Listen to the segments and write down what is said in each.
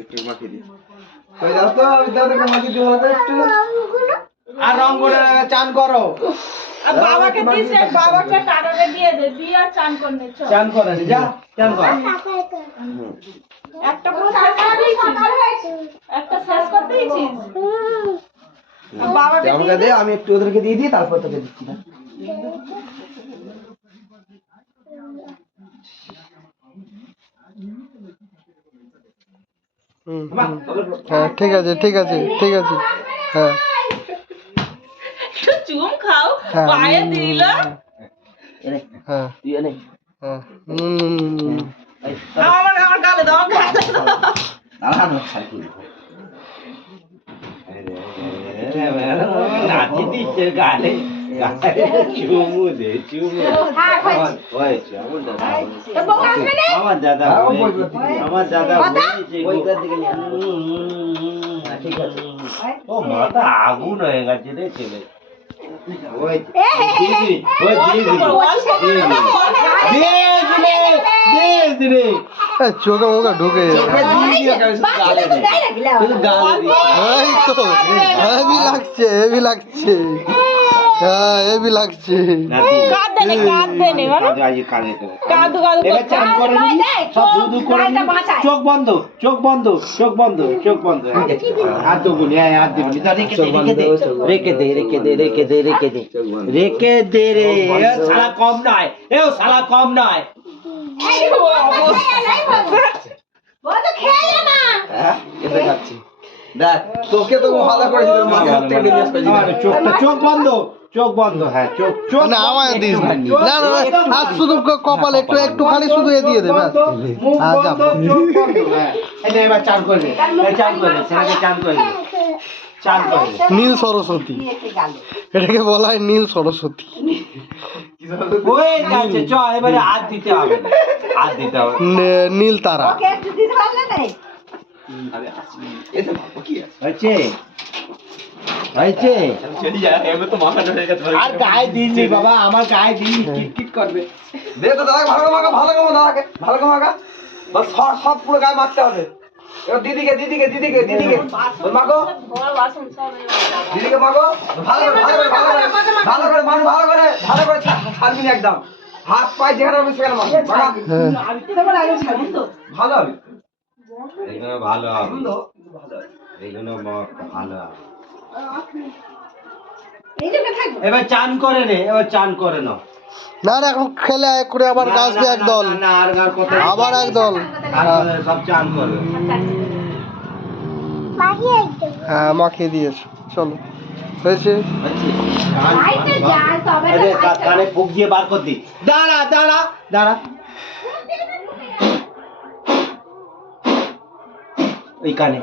একটু মাখিয়ে দিই কই দাও তো বিদ্যাটাকে মাখিয়ে দিও না একটু আর রং করে চান করো আর বাবাকে দিছে বাবাকে টাকাটা দিয়ে দে দিয়ে আর চান করনে চল চান করে যা চান কর একটা পুরো শেষ করে দিয়েছিস একটা শেষ করে দিয়েছিস বাবাকে আমাকে দে আমি একটু ওদেরকে দিয়ে দিই তারপর তোকে দিচ্ছি না হ্যাঁ ঠিক আছে ঠিক আছে ঠিক আছে হ্যাঁ চুম খাও পায়ে দিল হ্যাঁ তুই এনে হ্যাঁ আমার আমার গালে দাও গালে দাও দাঁড়া না সাইকেল নাচি দিচ্ছে গালে চুমু দে চুমু ওই চুমু দাদা আমার দাদা আমার দাদা ওইটার দিকে ঠিক আছে ও মাথা আগুন হয়ে গেছে রে ছেলে ওই দিদি ওই দিদি দিদি চোখে মুখে ঢুকে এই তো হেভি লাগছে হেভি লাগছে হ্যাঁ হেভি লাগছে কাঁদনে কাঁদনে বলো কাঁদু কাঁদু এবার চান করে নি সব দুদু করে নি চোখ বন্ধ চোখ বন্ধ চোখ বন্ধ চোখ বন্ধ হাত দুগুনি হাত দিবনি তা রেখে দে রেখে দে রেখে দে রেখে দে রেখে দে রেখে দে রে এ শালা কম নয় এ শালা কম নয় বলো খেয়ে না হ্যাঁ এটা খাচ্ছি দেখ তোকে তো ভালো করেছি তোর মাকে হাত থেকে নিয়ে আসবে চোখ বন্ধ চোখ বন্ধ হ্যাঁ চোখ চোখ না আমার দিস না না না আর শুধু কপাল একটু একটুখানি শুধু এ দিয়ে দে ব্যাস হ্যাঁ যা চোখ বন্ধ হ্যাঁ এই এবার চান করবে চান করবে ছেলেকে চান করবে চান করবে নীল সরস্বতী এটাকে বলা হয় নীল সরস্বতী ওই যাচ্ছে চ এবারে হাত দিতে হবে হাত দিতে হবে নীল তারা হয়েছে হয়েছে আর গায়ে দিননি বাবা আমার গায়ে দিন কিটকিট করবে দে তো দাদা ভালো মাখা দাদাকে ভালো মাখা বস সব পুরো গায়ে মাখতে হবে এবার দিদিকে মাখো দিদিকে মাখো ভালো করে ছাড়বি না একদম হাত পায়ে যেখানে হবে সেখানে মাখো ভালো হবে এইগুলো ভালো হবে এইগুলো ভালো হবে এবার চান করে নে এবার চান করে নাও না না এখন খেলে করে আবার গাছবে একদল না আর আবার একদল সব চান করবে হ্যাঁ মাখিয়ে দিয়েছো চলো হয়েছে কানে ফুক দিয়ে বার কর দি দাঁড়া দাঁড়া দাঁড়া ওই কানে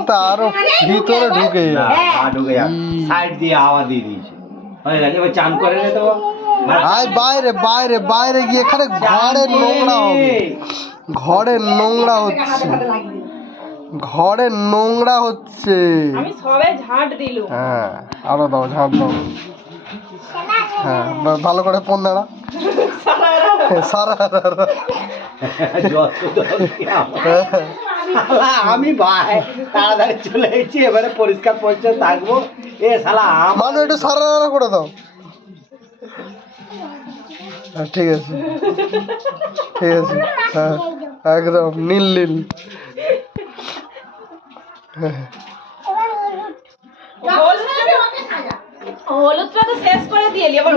তো আরো ভিতরে ঢুকে ঢুকে যা সাইড দিয়ে হাওয়া দিয়ে দিয়েছে হয়ে গেছে এবার চান করে নে তো আয় বাইরে বাইরে বাইরে গিয়ে এখানে ঘরে নোংরা হবে ঘরে নোংরা হচ্ছে ঘরে নোংরা হচ্ছে আমি সবে ঝাঁট দিলু হ্যাঁ আরো দাও ঝাঁপ দাও হ্যাঁ ভালো করে ফোন দাঁড়া সারা আমি ভাই তাড়াতাড়ি চলে এসেছি এবারে পরিষ্কার পরিচ্ছন্ন থাকবো এ শালা মানু একটু সারা করে দাও ঠিক আছে ঠিক আছে হ্যাঁ একদম নীল নীল হলুদটা তো শেষ করে দিয়েলি আবার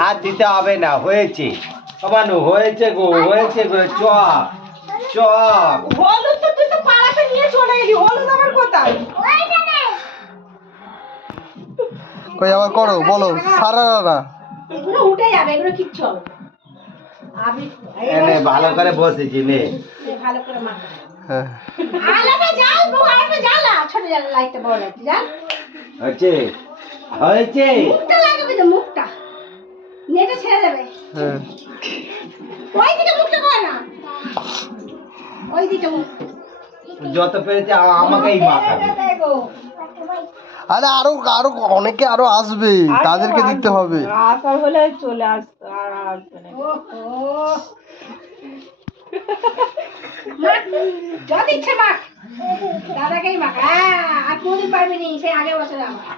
আর দিতে হবে না হয়েছে বানু হয়েছে গো চ হলুদ তো তুই তো পাড়াতে নিয়ে চলে এলি হলুদ আমার কোথায় কই আবার করো বলো সারা এগুলো উঠে যাবে এগুলো কিচ্ছু হবে আমি এনে ভালো করে বসেছি নে ভালো করে মাখ হ্যাঁ আলাদা যাও আলাদা জ্বালা ছোট জ্বালা লাইটটা বড় লাইট জান হয়েছে মুখটা লাগাবে তো মুখটা নেটে ছেড়ে দেবে হ্যাঁ ওই দিকে মুখটা কর না ওই দিকে মুখ যত পেরেছে আমাকেই মাখাবে আরে আরো আরো অনেকে আরো আসবে, তাদেরকে দিতে হবে। আসার হলে চলে আসতো, আর আসবে না। যদি ইচ্ছে মাখ দাদাকেই মাখ। হ্যাঁ আর কোনদিন পারবি নি, সেই আগে বছর আমার।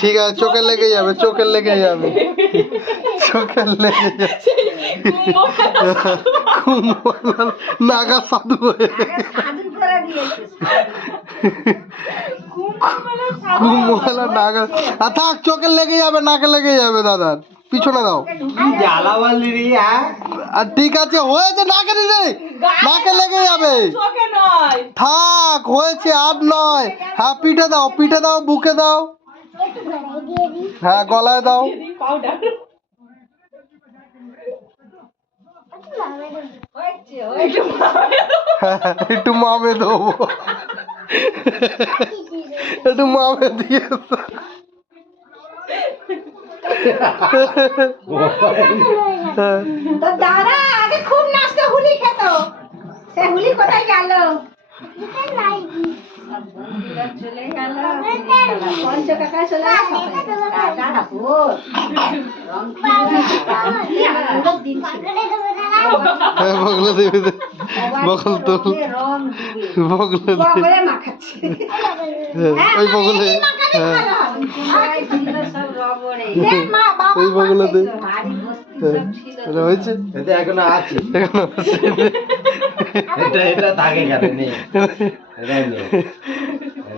ঠিক আছে, চোখে লেগে যাবে, চোখে লেগে যাবে, চোখে লেগে যাবে। কুম্ভমেলার নাগা সাধু হয়ে সাধু করে দিয়েছে। কুম্ভমেলার নাগা। আর থাক, চোখে লেগে যাবে, নাকে লেগে যাবে দাদার। পিছনে দাও। আর ঠিক আছে, হয়েছে, নাকে দিলে নাকে লেগে যাবে। চোখে নয়। থাক, হয়েছে, আর নয়। হ্যাঁ, পিঠে দাও, পিঠে দাও, বুকে দাও, হ্যাঁ গলায় দাও। পাউডার। হ্যাঁ, একটু মামে দেবো, একটু মামে দিয়ে দাও। হ্যাঁ। তো দাদা আগে খুব নাচতো, হুলি খেত। সে হুলি কোথায় গেল? চলে গেল পঞ্চ কাকা, চলে হ্যাঁ, বগলে দিবি, বগল তোল, বগলে দিবি। মাখাচ্ছে ওই বগলে, হ্যাঁ ওই বগলে দে। এটা হয়েছে, এখনো আছে, এখনো আছে। এটা থাকে কেন নেই, এটাই নেই,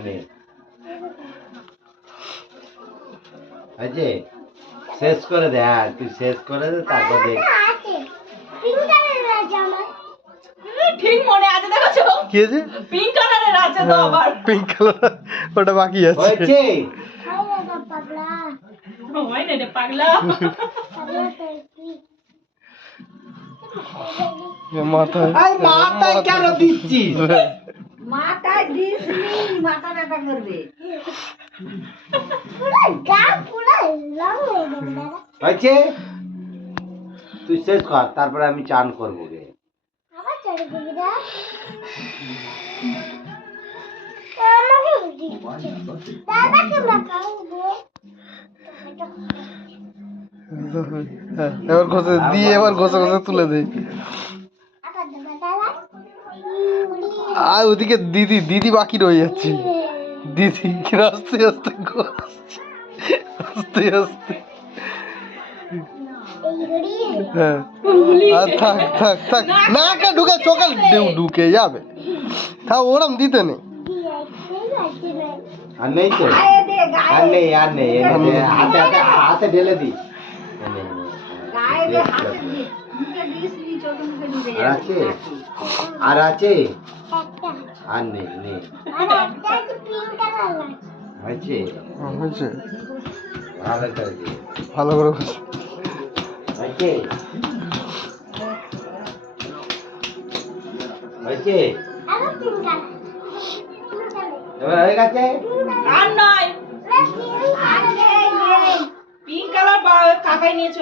নেই। আছে, শেষ করে দে, আর তুই শেষ করে দে, তারপর দেখ। ঠিক মনে আছে, দেখেছো? কি আছে? পিঙ্ক কালারের আছে তো আবার। পিঙ্ক কালার, ওটা বাকি আছে। হয়েছে, হয় না রে পাগলা। মাথায়, আর মাথায় কেন দিচ্ছিস? মাথায় দিসনি, মাথা ব্যথা করবে। হয়েছে, তুই শেষ কর, তারপরে আমি চান করবো গে। হ্যাঁ, এবার ঘষে দিয়ে, এবার ঘষে ঘষে তুলে দে। আর ওদিকে দিদি, দিদি বাকি রয়ে যাচ্ছে। দিদি আস্তে আস্তে ঘষছে, আস্তে আস্তে। হ্যাঁ, আর থাক থাক থাক, নাকে ঢুকে, চোখে ঢুকে যাবে। থাক, ওরম দিতে নেই। আর নেই তো, গায়ে দে, আর গায়ে নেই, আর নেই, হাতে হাতে হাতে ঢেলে দি। গায়ে দে, হাতে দে। মুখে দিসনি, চোখে মুখে ঢুকে আর আছে, আর আছে, আর নেই, নেই। হয়েছে, হয়েছে, ভালো করে দে। ভালো করে ঘষে। হয়েছে, হয়েছে, এবার হয়ে গেছে। আর নয়, আর নেই, নেই। পিঙ্ক কালার কাকাই নিয়েছে।